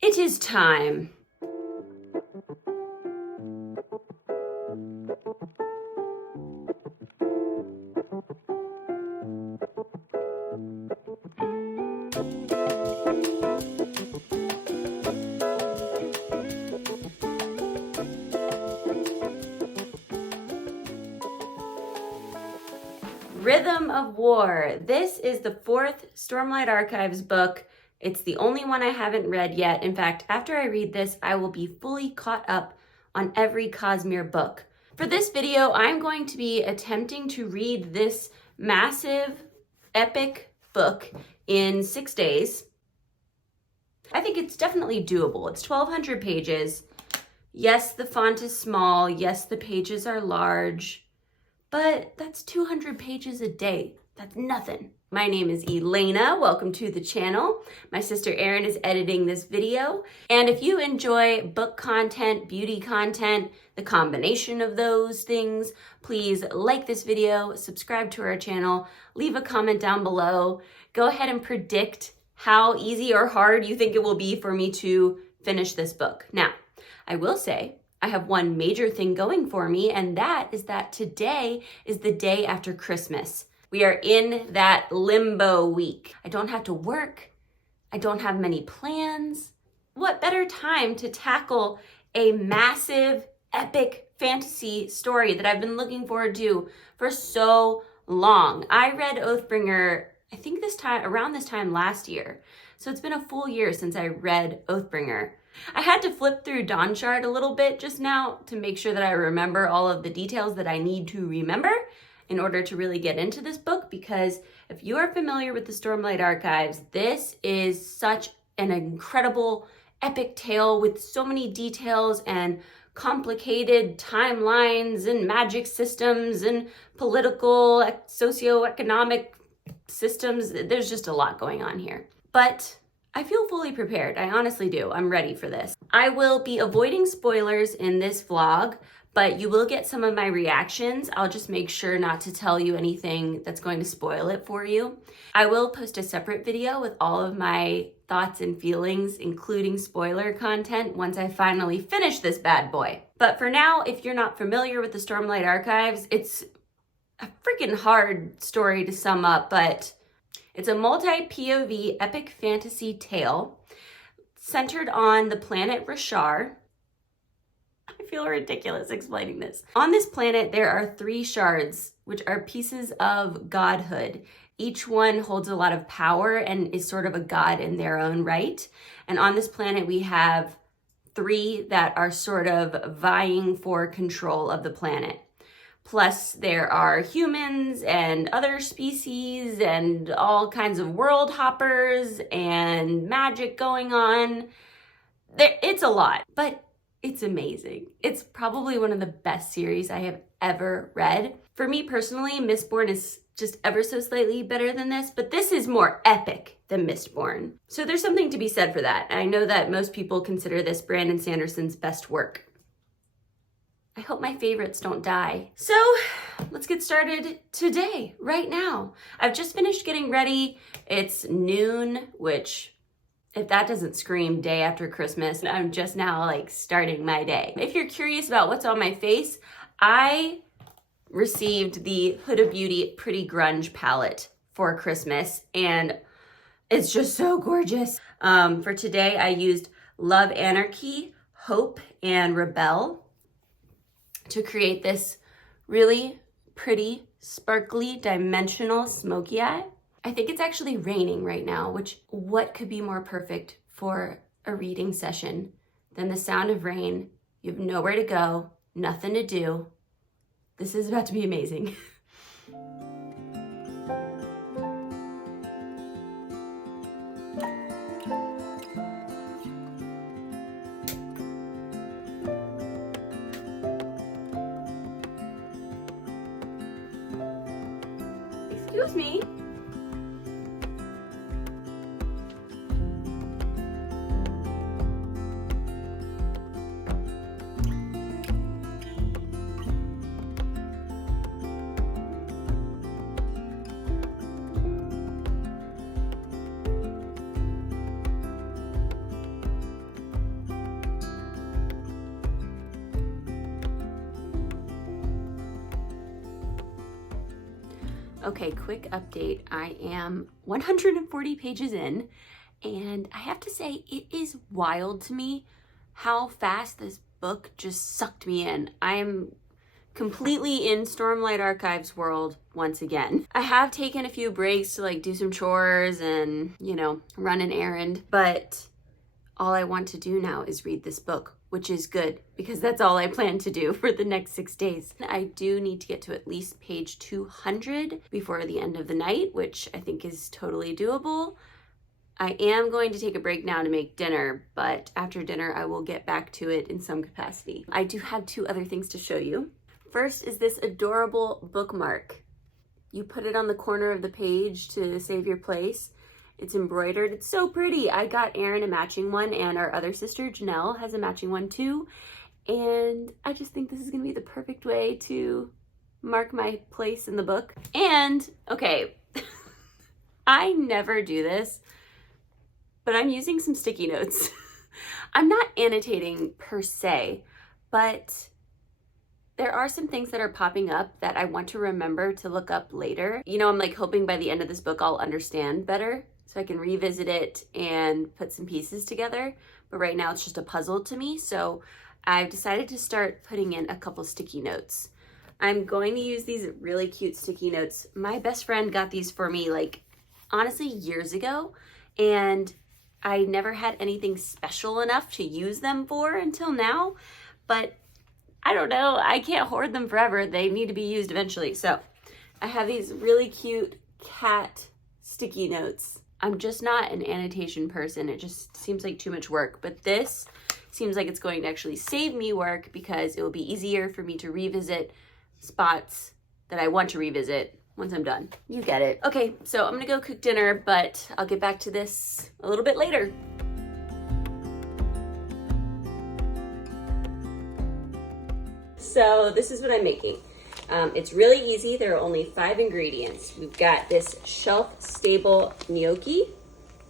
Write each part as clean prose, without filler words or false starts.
It is time. Rhythm of War. This is the 4th Stormlight Archives book. It's the only one I haven't read yet. In fact, after I read this, I will be fully caught up on every Cosmere book. For this video, I'm going to be attempting to read this massive, epic book in 6 days. I think it's definitely doable. It's 1,200 pages. Yes, the font is small. Yes, the pages are large. But that's 200 pages a day. That's nothing. My name is Elena. Welcome to the channel. My sister Erin is editing this video. And if you enjoy book content, beauty content, the combination of those things, please like this video, subscribe to our channel, leave a comment down below. Go ahead and predict how easy or hard you think it will be for me to finish this book. Now, I will say, I have one major thing going for me, and that is that today is the day after Christmas. We are in that limbo week. I don't have to work. I don't have many plans. What better time to tackle a massive, epic fantasy story that I've been looking forward to for so long? I read Oathbringer, I think around this time last year. So it's been a full year since I read Oathbringer. I had to flip through Dawnshard a little bit just now to make sure that I remember all of the details that I need to remember in order to really get into this book, because if you are familiar with the Stormlight Archives, this is such an incredible epic tale with so many details and complicated timelines and magic systems and political, socioeconomic systems. There's just a lot going on here. But I feel fully prepared. I honestly do. I'm ready for this. I will be avoiding spoilers in this vlog, but you will get some of my reactions. I'll just make sure not to tell you anything that's going to spoil it for you. I will post a separate video with all of my thoughts and feelings, including spoiler content, once I finally finish this bad boy. But for now, if you're not familiar with the Stormlight Archives, it's a freaking hard story to sum up, but it's a multi-POV epic fantasy tale centered on the planet Rashar. I feel ridiculous explaining this. On this planet, there are 3 shards, which are pieces of godhood. Each one holds a lot of power and is sort of a god in their own right. And on this planet, we have 3 that are sort of vying for control of the planet. Plus, there are humans and other species and all kinds of world hoppers and magic going on. It's a lot, but it's amazing. It's probably one of the best series I have ever read. For me personally, Mistborn is just ever so slightly better than this, but this is more epic than Mistborn. So there's something to be said for that. I know that most people consider this Brandon Sanderson's best work. I hope my favorites don't die. So let's get started today, right now. I've just finished getting ready. It's noon, which if that doesn't scream day after Christmas, I'm just now like starting my day. If you're curious about what's on my face, I received the Huda Beauty Pretty Grunge palette for Christmas, and it's just so gorgeous. For today, I used Love, Anarchy, Hope, and Rebel to create this really pretty, sparkly, dimensional smoky eye. I think it's actually raining right now, which what could be more perfect for a reading session than the sound of rain? You have nowhere to go, nothing to do. This is about to be amazing. Excuse me. Okay, quick update. I am 140 pages in, and I have to say it is wild to me how fast this book just sucked me in. I'm completely in Stormlight Archives world once again. I have taken a few breaks to like do some chores and, you know, run an errand, but all I want to do now is read this book, which is good because that's all I plan to do for the next 6 days. I do need to get to at least page 200 before the end of the night, which I think is totally doable. I am going to take a break now to make dinner, but after dinner I will get back to it in some capacity. I do have 2 other things to show you. First is this adorable bookmark. You put it on the corner of the page to save your place. It's embroidered. It's so pretty. I got Erin a matching one, and our other sister, Janelle, has a matching one too. And I just think this is gonna be the perfect way to mark my place in the book. And, okay, I never do this, but I'm using some sticky notes. I'm not annotating per se, but there are some things that are popping up that I want to remember to look up later. You know, I'm like hoping by the end of this book I'll understand better so I can revisit it and put some pieces together. But right now it's just a puzzle to me. So I've decided to start putting in a couple sticky notes. I'm going to use these really cute sticky notes. My best friend got these for me like honestly years ago, and I never had anything special enough to use them for until now. But I don't know, I can't hoard them forever. They need to be used eventually. So I have these really cute cat sticky notes. I'm just not an annotation person. It just seems like too much work. But this seems like it's going to actually save me work because it will be easier for me to revisit spots that I want to revisit once I'm done. You get it. Okay, so I'm gonna go cook dinner, but I'll get back to this a little bit later. So this is what I'm making. It's really easy. There are only 5 ingredients. We've got this shelf-stable gnocchi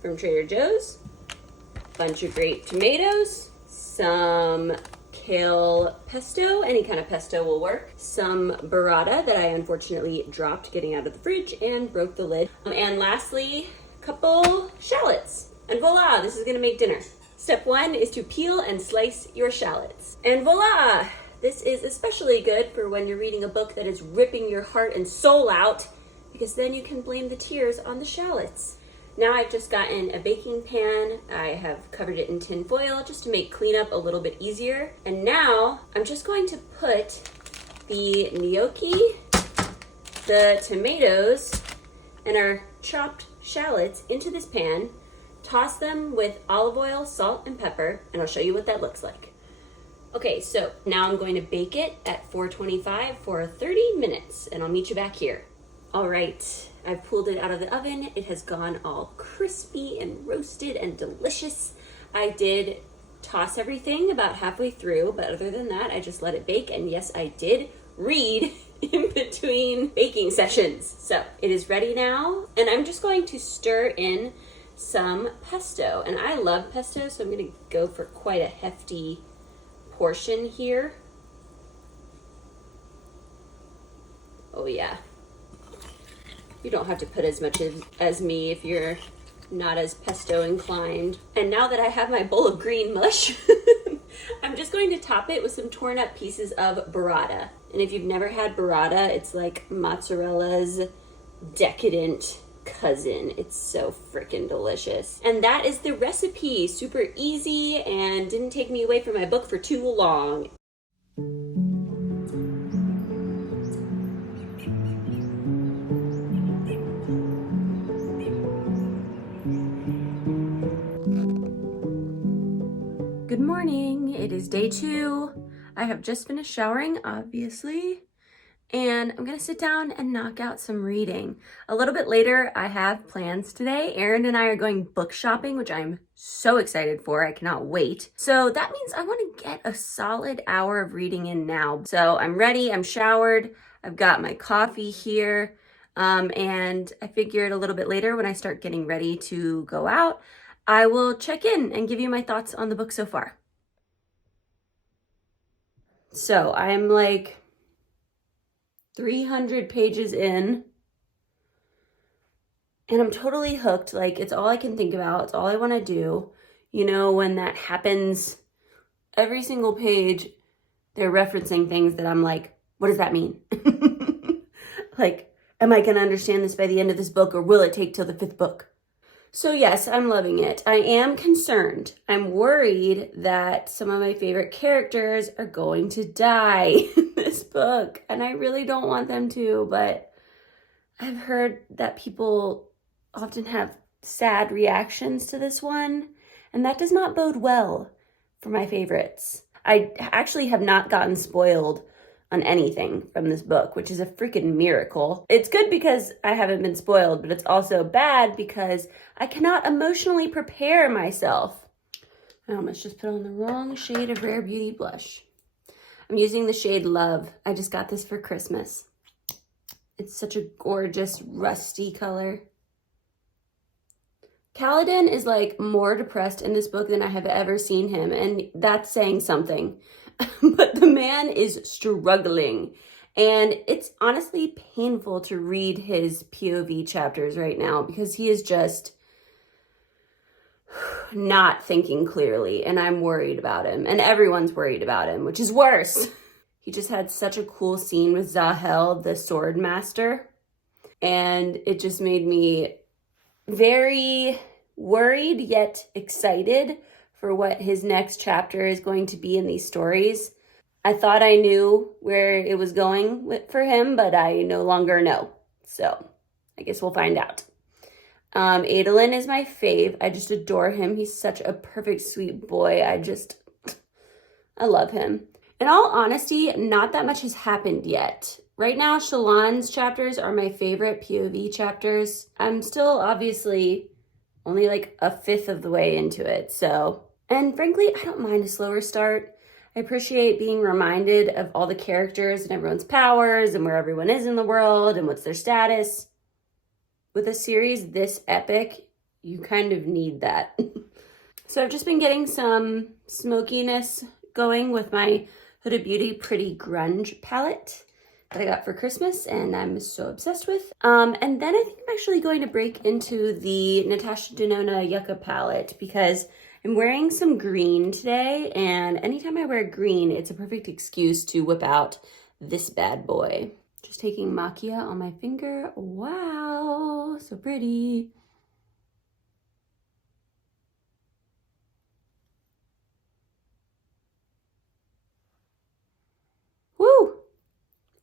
from Trader Joe's, a bunch of grape tomatoes, some kale pesto, any kind of pesto will work, some burrata that I unfortunately dropped getting out of the fridge and broke the lid, and lastly, a couple shallots. And voila, this is gonna make dinner. Step 1 is to peel and slice your shallots. And voila! This is especially good for when you're reading a book that is ripping your heart and soul out, because then you can blame the tears on the shallots. Now I've just gotten a baking pan. I have covered it in tin foil just to make cleanup a little bit easier. And now I'm just going to put the gnocchi, the tomatoes, and our chopped shallots into this pan, toss them with olive oil, salt, and pepper, and I'll show you what that looks like. Okay, so now I'm going to bake it at 425 for 30 minutes, and I'll meet you back here. All right, I've pulled it out of the oven. It has gone all crispy and roasted and delicious. I did toss everything about halfway through, but other than that, I just let it bake. And yes, I did read in between baking sessions. So it is ready now, and I'm just going to stir in some pesto. And I love pesto, so I'm gonna go for quite a hefty portion here. Oh yeah. You don't have to put as much as me if you're not as pesto inclined. And now that I have my bowl of green mush, I'm just going to top it with some torn up pieces of burrata. And if you've never had burrata, it's like mozzarella's decadent cousin. It's so freaking delicious. And that is the recipe. Super easy and didn't take me away from my book for too long. Good morning. It is day 2. I have just finished showering, obviously. And I'm gonna sit down and knock out some reading. A little bit later, I have plans today. Erin and I are going book shopping, which I'm so excited for. I cannot wait. So that means I wanna get a solid hour of reading in now. So I'm ready, I'm showered, I've got my coffee here, and I figured a little bit later when I start getting ready to go out, I will check in and give you my thoughts on the book so far. So I'm like 300 pages in, And I'm totally hooked. Like, it's all I can think about. It's all I want to do. You know, when that happens, every single page, they're referencing things that I'm like, what does that mean? Like, am I going to understand this by the end of this book, or will it take till the 5th book? So yes, I'm loving it. I am concerned. I'm worried that some of my favorite characters are going to die in this book, and I really don't want them to, but I've heard that people often have sad reactions to this one, and that does not bode well for my favorites. I actually have not gotten spoiled on anything from this book, which is a freaking miracle. It's good because I haven't been spoiled, but it's also bad because I cannot emotionally prepare myself. I almost just put on the wrong shade of Rare Beauty blush. I'm using the shade Love. I just got this for Christmas. It's such a gorgeous rusty color. Kaladin is like more depressed in this book than I have ever seen him, and that's saying something. But the man is struggling, and it's honestly painful to read his POV chapters right now because he is just not thinking clearly, and I'm worried about him, and everyone's worried about him, which is worse. He just had such a cool scene with Zahel, the sword master, and it just made me very worried yet excited for what his next chapter is going to be in these stories. I thought I knew where it was going for him, but I no longer know. So I guess we'll find out. Adolin is my fave. I just adore him. He's such a perfect, sweet boy. I love him. In all honesty, not that much has happened yet. Right now, Shallan's chapters are my favorite POV chapters. I'm still obviously only like a 5th of the way into it, so. And frankly, I don't mind a slower start. I appreciate being reminded of all the characters and everyone's powers and where everyone is in the world and what's their status. With a series this epic, you kind of need that. So I've just been getting some smokiness going with my Huda Beauty Pretty Grunge palette that I got for Christmas, and I'm so obsessed with. And then I think I'm actually going to break into the Natasha Denona Yucca palette because I'm wearing some green today, and anytime I wear green, it's a perfect excuse to whip out this bad boy. Just taking Maquia on my finger. Wow, so pretty. Woo!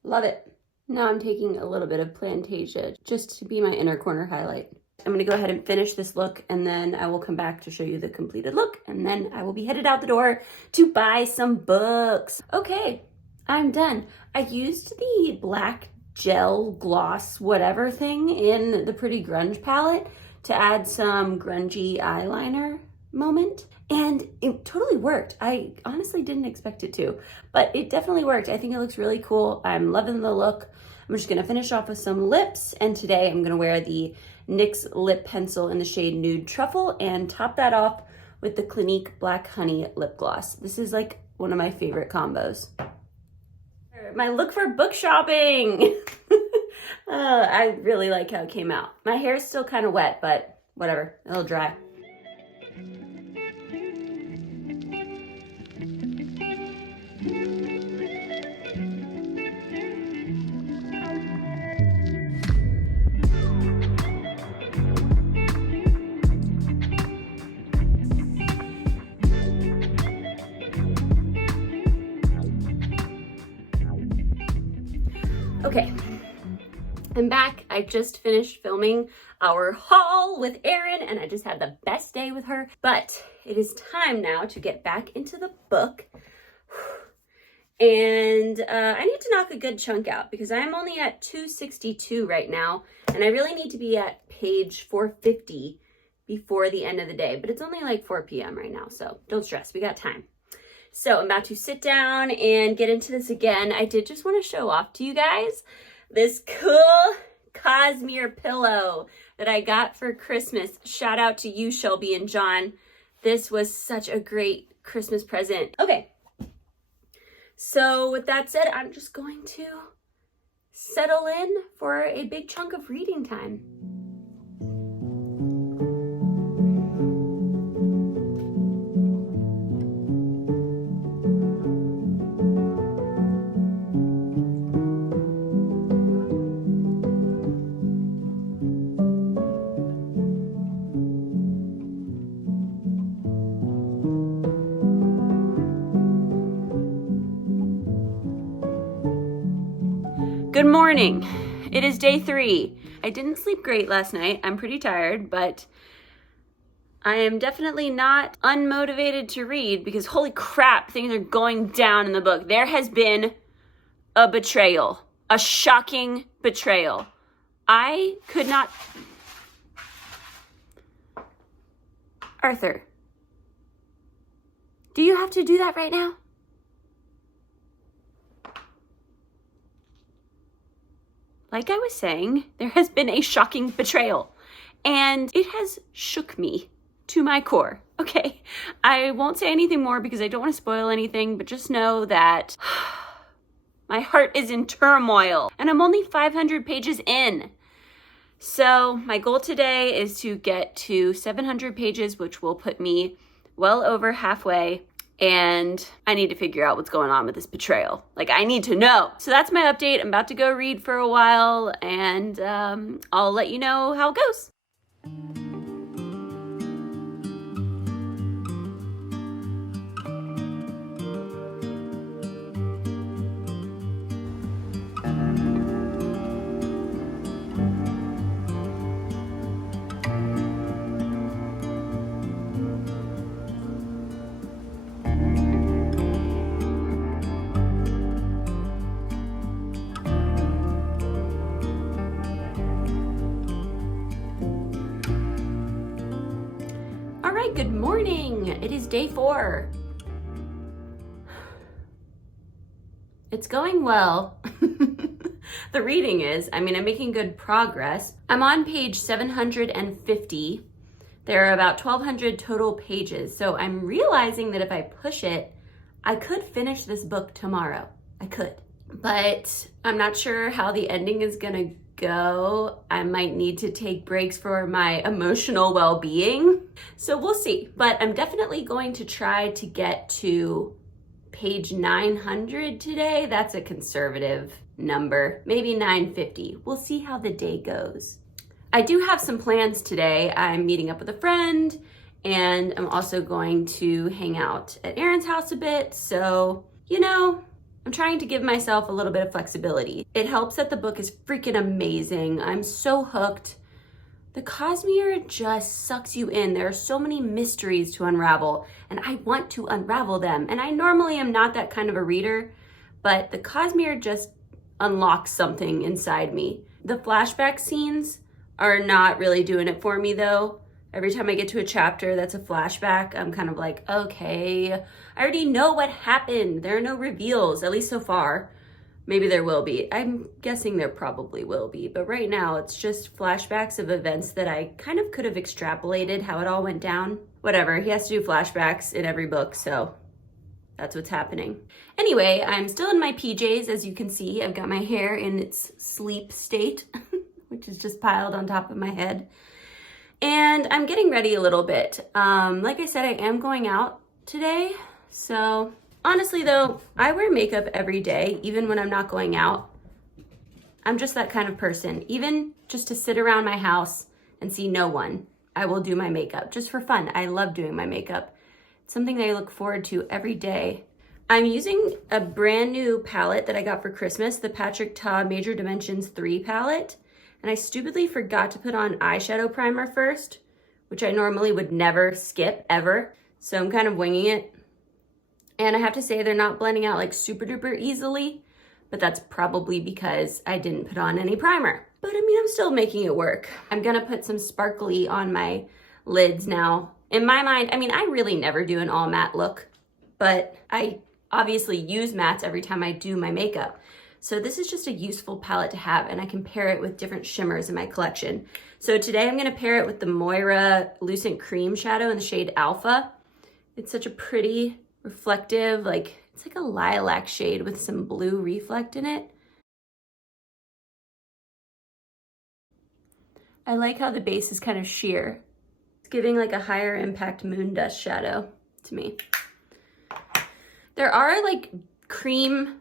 Love it. Now I'm taking a little bit of Plantasia just to be my inner corner highlight. I'm gonna go ahead and finish this look, and then I will come back to show you the completed look, and then I will be headed out the door to buy some books. Okay, I'm done. I used the black gel gloss whatever thing in the Pretty Grunge palette to add some grungy eyeliner moment, and it totally worked. I honestly didn't expect it to, but it definitely worked. I think it looks really cool. I'm loving the look. I'm just gonna finish off with some lips, and today I'm gonna wear the NYX lip pencil in the shade Nude Truffle and top that off with the Clinique Black Honey lip gloss. This is like one of my favorite combos. My look for book shopping. I really like how it came out. My hair is still kind of wet, but whatever, it'll dry. Okay, I'm back. I just finished filming our haul with Erin, and I just had the best day with her. But it is time now to get back into the book. And I need to knock a good chunk out because I'm only at 262 right now, and I really need to be at page 450 before the end of the day. But it's only like 4 p.m. right now, so don't stress. We got time. So I'm about to sit down and get into this again. I did just want to show off to you guys this cool cashmere pillow that I got for Christmas. Shout out to you, Shelby and John. This was such a great Christmas present. Okay, so with that said, I'm just going to settle in for a big chunk of reading time. Good morning. It is day 3. I didn't sleep great last night. I'm pretty tired, but I am definitely not unmotivated to read because holy crap, things are going down in the book. There has been a betrayal, a shocking betrayal. I could not... Arthur, do you have to do that right now? Like I was saying, there has been a shocking betrayal, and it has shook me to my core. Okay, I won't say anything more because I don't want to spoil anything, but just know that my heart is in turmoil, and I'm only 500 pages in. So my goal today is to get to 700 pages, which will put me well over halfway. And I need to figure out what's going on with this betrayal. Like, I need to know. So that's my update. I'm about to go read for a while, and I'll let you know how it goes. Good morning. It is day 4. It's going well. The reading is, I'm making good progress. I'm on page 750. There are about 1,200 total pages. So I'm realizing that if I push it, I could finish this book tomorrow. I could. But I'm not sure how the ending is gonna go. I might need to take breaks for my emotional well-being. So we'll see. But I'm definitely going to try to get to page 900 today. That's a conservative number. Maybe 950. We'll see how the day goes. I do have some plans today. I'm meeting up with a friend, and I'm also going to hang out at Erin's house a bit. So, I'm trying to give myself a little bit of flexibility. It helps that the book is freaking amazing. I'm so hooked. The Cosmere just sucks you in. There are so many mysteries to unravel, and I want to unravel them. And I normally am not that kind of a reader, but the Cosmere just unlocks something inside me. The flashback scenes are not really doing it for me though. Every time I get to a chapter that's a flashback, I'm kind of like, okay, I already know what happened. There are no reveals, at least so far. Maybe there will be. I'm guessing there probably will be. But right now, it's just flashbacks of events that I kind of could have extrapolated how it all went down. Whatever, he has to do flashbacks in every book, so that's what's happening. Anyway, I'm still in my PJs, as you can see. I've got my hair in its sleep state, which is just piled on top of my head. And I'm getting ready a little bit. Like I said, I am going out today. So honestly though, I wear makeup every day, even when I'm not going out. I'm just that kind of person. Even just to sit around my house and see no one, I will do my makeup just for fun. I love doing my makeup. It's something that I look forward to every day. I'm using a brand new palette that I got for Christmas, the Patrick Ta Major Dimensions 3 palette. And I stupidly forgot to put on eyeshadow primer first, which I normally would never skip, ever. So I'm kind of winging it. And I have to say they're not blending out like super duper easily, but that's probably because I didn't put on any primer. But I'm still making it work. I'm gonna put some sparkly on my lids now. In my mind, I really never do an all matte look, but I obviously use mattes every time I do my makeup. So this is just a useful palette to have, and I can pair it with different shimmers in my collection. So today I'm gonna pair it with the Moira Lucent Cream Shadow in the shade Alpha. It's such a pretty, reflective, it's like a lilac shade with some blue reflect in it. I like how the base is kind of sheer. It's giving like a higher impact moon dust shadow to me. There are cream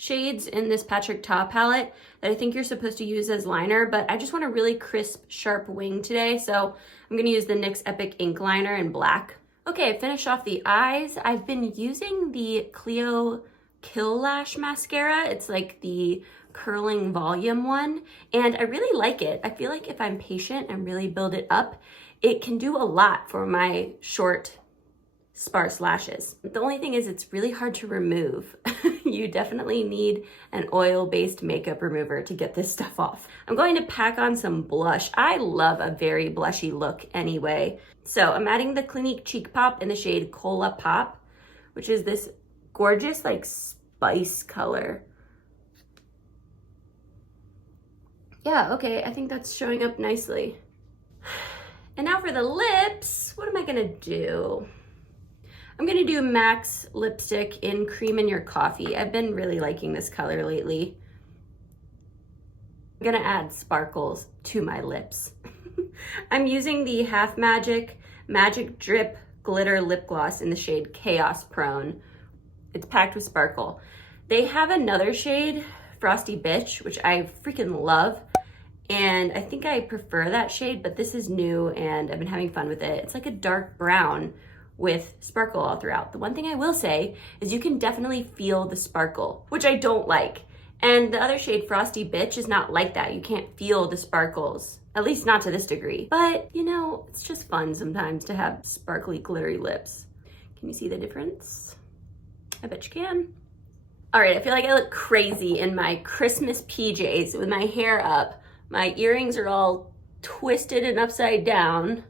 shades in this Patrick Ta palette that I think you're supposed to use as liner, but I just want a really crisp, sharp wing today, so I'm gonna use the NYX Epic Ink Liner in black. Okay, I finished off the eyes. I've been using the Clio Kill Lash Mascara. It's like the curling volume one, and I really like it. I feel like if I'm patient and really build it up, it can do a lot for my short, sparse lashes. The only thing is it's really hard to remove. You definitely need an oil-based makeup remover to get this stuff off. I'm going to pack on some blush. I love a very blushy look anyway. So I'm adding the Clinique Cheek Pop in the shade Cola Pop, which is this gorgeous like spice color. Yeah, okay, I think that's showing up nicely. And now for the lips, what am I gonna do? I'm gonna do MAC's lipstick in Cream in Your Coffee. I've been really liking this color lately. I'm gonna add sparkles to my lips. I'm using the Half Magic Magic Drip Glitter Lip Gloss in the shade Chaos Prone. It's packed with sparkle. They have another shade, Frosty Bitch, which I freaking love. And I think I prefer that shade, but this is new and I've been having fun with it. It's like a dark brown with sparkle all throughout. The one thing I will say is you can definitely feel the sparkle, which I don't like. And the other shade, Frosty Bitch, is not like that. You can't feel the sparkles, at least not to this degree. But you know, it's just fun sometimes to have sparkly, glittery lips. Can you see the difference? I bet you can. All right, I feel like I look crazy in my Christmas PJs with my hair up. My earrings are all twisted and upside down.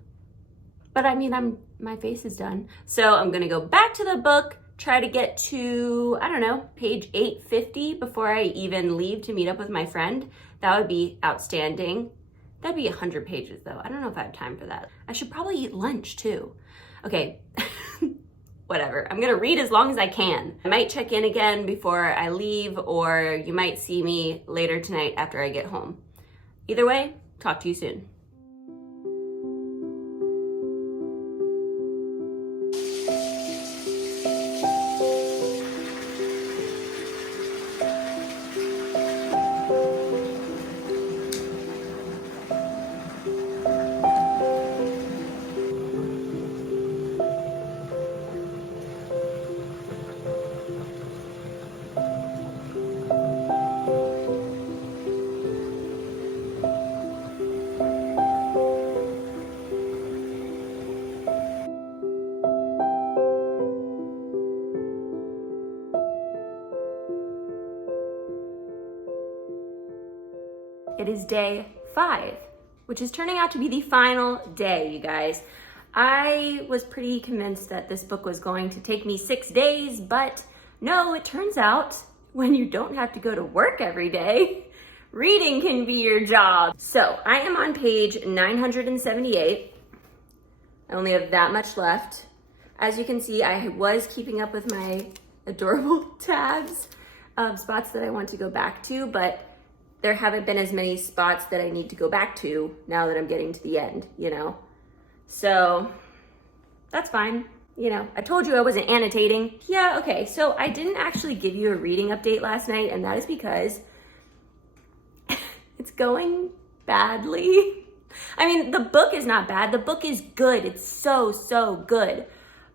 But I mean, my face is done. So I'm gonna go back to the book, try to get to, I don't know, page 850 before I even leave to meet up with my friend. That would be outstanding. That'd be 100 pages though. I don't know if I have time for that. I should probably eat lunch too. Okay, whatever. I'm gonna read as long as I can. I might check in again before I leave, or you might see me later tonight after I get home. Either way, talk to you soon. It is day 5, which is turning out to be the final day, you guys. I was pretty convinced that this book was going to take me 6 days, but no, it turns out when you don't have to go to work every day, reading can be your job. So I am on page 978. I only have that much left. As you can see, I was keeping up with my adorable tabs of spots that I want to go back to, but there haven't been as many spots that I need to go back to now that I'm getting to the end, you know? So that's fine. You know, I told you I wasn't annotating. Yeah, okay, so I didn't actually give you a reading update last night, and that is because it's going badly. I mean, the book is not bad. The book is good. It's so, so good.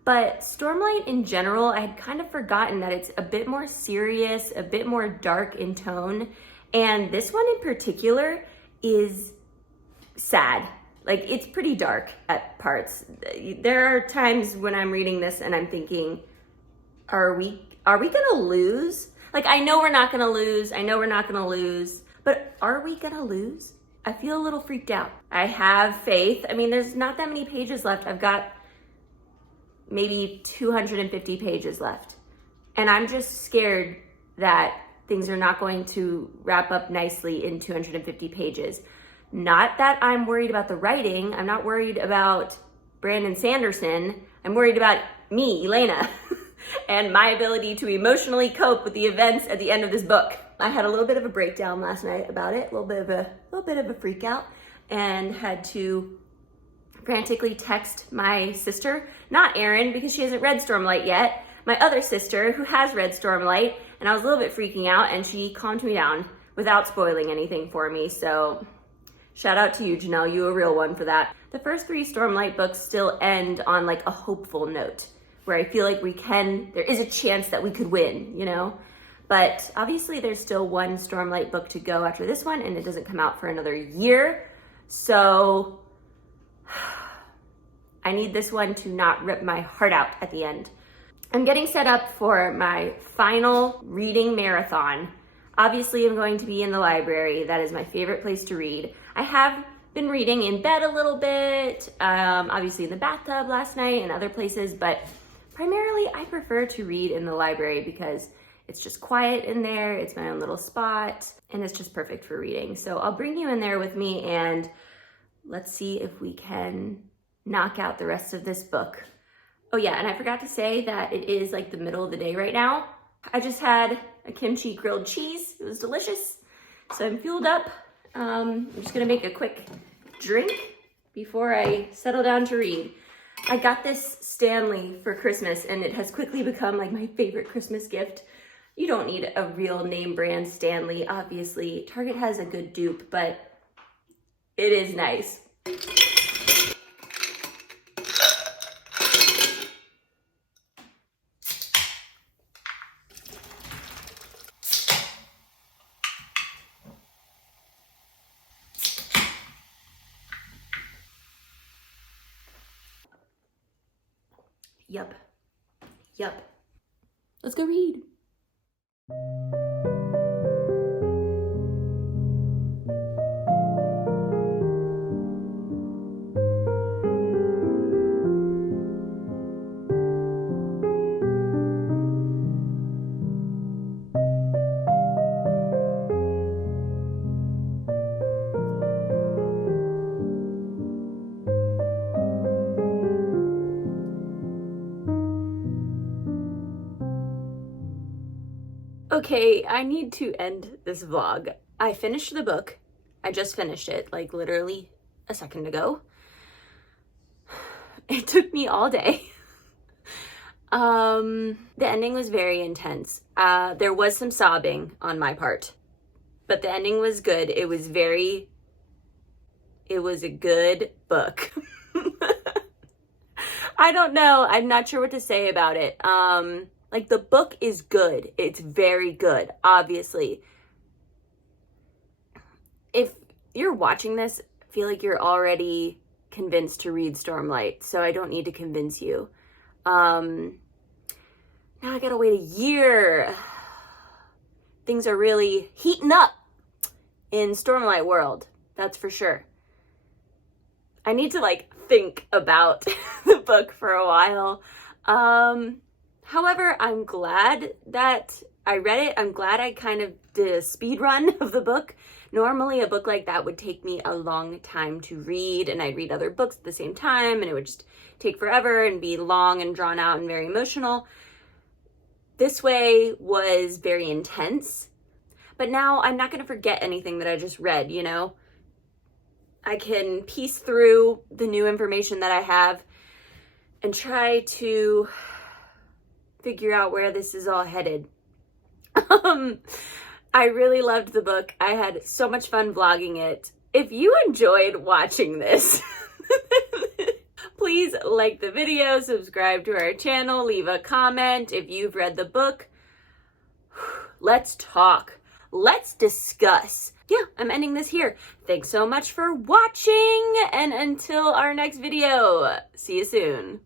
But Stormlight in general, I had kind of forgotten that it's a bit more serious, a bit more dark in tone. And this one in particular is sad. Like, it's pretty dark at parts. There are times when I'm reading this and I'm thinking, are we gonna lose? Like, I know we're not gonna lose. I know we're not gonna lose. But are we gonna lose? I feel a little freaked out. I have faith. I mean, there's not that many pages left. I've got maybe 250 pages left. And I'm just scared that things are not going to wrap up nicely in 250 pages. Not that I'm worried about the writing. I'm not worried about Brandon Sanderson. I'm worried about me, Elena, and my ability to emotionally cope with the events at the end of this book. I had a little bit of a breakdown last night about it, a little bit of a freak out, and had to frantically text my sister, not Erin, because she hasn't read Stormlight yet, my other sister who has read Stormlight, and I was a little bit freaking out, and she calmed me down without spoiling anything for me. So shout out to you, Janelle, you a real one for that. The first 3 Stormlight books still end on like a hopeful note where I feel like there is a chance that we could win, you know? But obviously there's still one Stormlight book to go after this one, and it doesn't come out for another year. So I need this one to not rip my heart out at the end. I'm getting set up for my final reading marathon. Obviously, I'm going to be in the library. That is my favorite place to read. I have been reading in bed a little bit, obviously in the bathtub last night and other places, but primarily I prefer to read in the library because it's just quiet in there, it's my own little spot, and it's just perfect for reading. So I'll bring you in there with me and let's see if we can knock out the rest of this book. Oh yeah, and I forgot to say that it is like the middle of the day right now. I just had a kimchi grilled cheese. It was delicious. So I'm fueled up. I'm just gonna make a quick drink before I settle down to read. I got this Stanley for Christmas and it has quickly become like my favorite Christmas gift. You don't need a real name brand Stanley, obviously. Target has a good dupe, but it is nice. Yup. Let's go read. Okay, I need to end this vlog. I finished the book. I just finished it, like literally a second ago. It took me all day. The ending was very intense. There was some sobbing on my part, but the ending was good. It was a good book. I don't know. I'm not sure what to say about it. Like, the book is good. It's very good, obviously. If you're watching this, I feel like you're already convinced to read Stormlight, so I don't need to convince you. Now I gotta wait a year. Things are really heating up in Stormlight world, that's for sure. I need to, like, think about the book for a while. However, I'm glad that I read it. I'm glad I kind of did a speed run of the book. Normally a book like that would take me a long time to read, and I'd read other books at the same time, and it would just take forever and be long and drawn out and very emotional. This way was very intense, but now I'm not going to forget anything that I just read, you know? I can piece through the new information that I have and try to figure out where this is all headed. I really loved the book. I had so much fun vlogging it. If you enjoyed watching this, please like the video, subscribe to our channel, leave a comment. If you've read the book, let's talk. Let's discuss. Yeah, I'm ending this here. Thanks so much for watching, and until our next video, see you soon.